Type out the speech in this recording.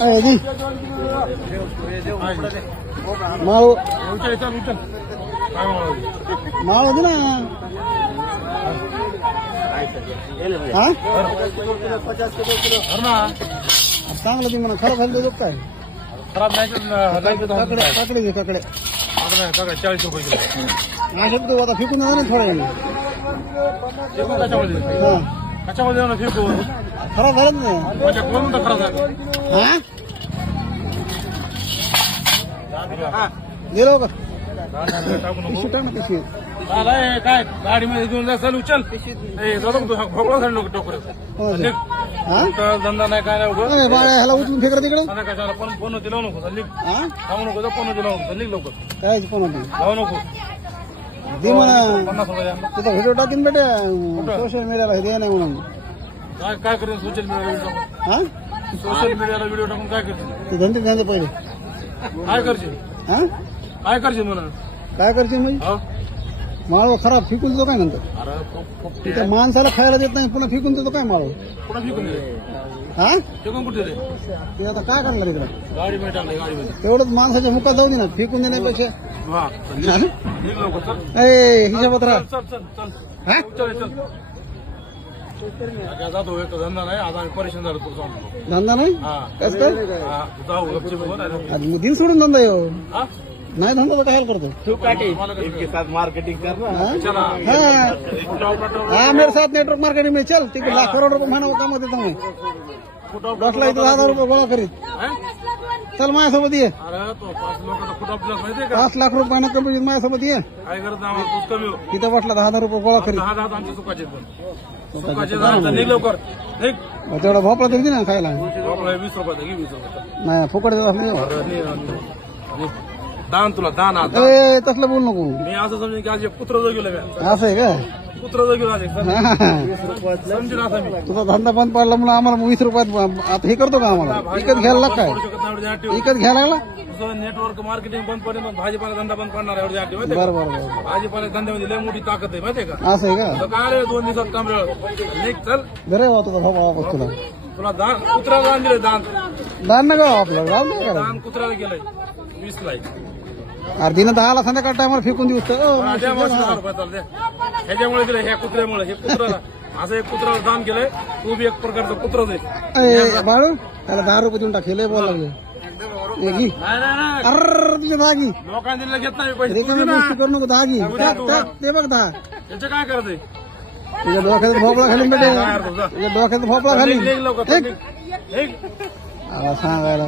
जी माव माव होती ना चांगलं ती म्हणा खराब झालं तो काय खराब नाही काकडे घे काकडे 40 रुपये किलो नाही शकतो आता फेकून जाणार नाही थोड्या कशामध्ये ना फेकू खराब झालं नाही म्हणजे कोणतं खराब झालं गेलो का टाकू नको पिशवी टाक ना पिशवी काय गाडीमध्ये घेऊन जा चल उचल भोपळा झालं टोकर धंदा नाही काय नाही उभं बाळा ह्याला उचलून फेकरा तिकडे कशाला पण फोन होती लावू नको चालली लावू नको फोन होती लावू नको चालली लवकर काय पण होती लावू नको दे म्हणा 50 रुपये तुझा व्हिडिओ टाकीन बेटे सोशल मीडियाला हे दे नाही म्हणून काय करते सोशल मीडियाला व्हिडिओ टाकून काय करते ते धंदे धंदे पहिले काय करशील काय करशील म्हणून काय करशील म्हणजे माळव खराब फेकून देतो काय नंतर तिथे माणसाला खायला देत नाही पुन्हा फेकून देतो काय माळव पुन्हा फेकून दिले फेकून कुठे दिले ते आता काय करणार इकडे गाडीमध्ये टाकले गाडीमध्ये तेवढंच माणसाच्या मुखात जाऊ दे ना फेकून देण्यापेक्षा हिशोबात राहा चल जातो एक धंदा नाही आता आम्ही परेशान झालो तो धंदा नाही कसं काय जाऊ दिन सोडून धंदा येऊ नाही धंदा तर काय करतो मार्केटिंग हाँ मेरे साथ नेटवर्क मार्केटिंग में चल ठीक है लाख करोड़ रुपये महिना काम देता हूँ 10 लाख 10,000 रुपये गोळा करीत चल माझ्यासोबत ये 5 लाख रुपये महिना कमी माझ्यासोबत ये काय करत आम्हाला कमी तिथे वाटला 10,000 रुपये गोळा करीत आमचे सुखाचे लवकर तेवढा भोपळा तरी ना खायला 20 रुपये 20 रुपये नाही फुकट देतात नाही दान तुला दान तसलं बोल नको मी असं समजेन की आज कुत्र जो गेलो असं आहे का कुत्र जो गेलो समजेन असं मी तुझा धंदा बंद पडला म्हणून आम्हाला 20 रुपयात आता हे करतो का आम्हाला विकत घ्यायला लाग काय विकत घ्यायला लागला नेटवर्क मार्केटिंग बंद पडेल भाजीपाला धंदा बंद करणार एवढी बरोबर भाजीपाला धंद्यामध्ये लय मोठी ताकद आहे माहितीये का असं आहे का काय 2 दिवसात काम चल बरे वा तुझा भाऊ वापस तुला दान कुत्र्याला दान दिले दान नका आपल्याला दान कुत्र्याला गेलंय 20 ला अरे दिनं 10 ला संध्याकाळ टायमाला फेकून देऊ ह्याच्यामुळे दिलं ह्या कुत्र्यामुळे हे कुत्र्याला असं एक कुत्र्याला दान केलंय तू बी एक प्रकारचं कुत्रच आहे बाळू त्याला 10 रुपये देऊन टाक हे लय बोला लागले अरे तुझे दागी लोकांनी दिलं घेत नाही पैसे करू नको दागी ते बघ 10 त्याचं काय करते तुझ्या डोक्यात भोपळा घालून बेटे तुझ्या डोक्यात भोपळा घालून लवकर सांगायला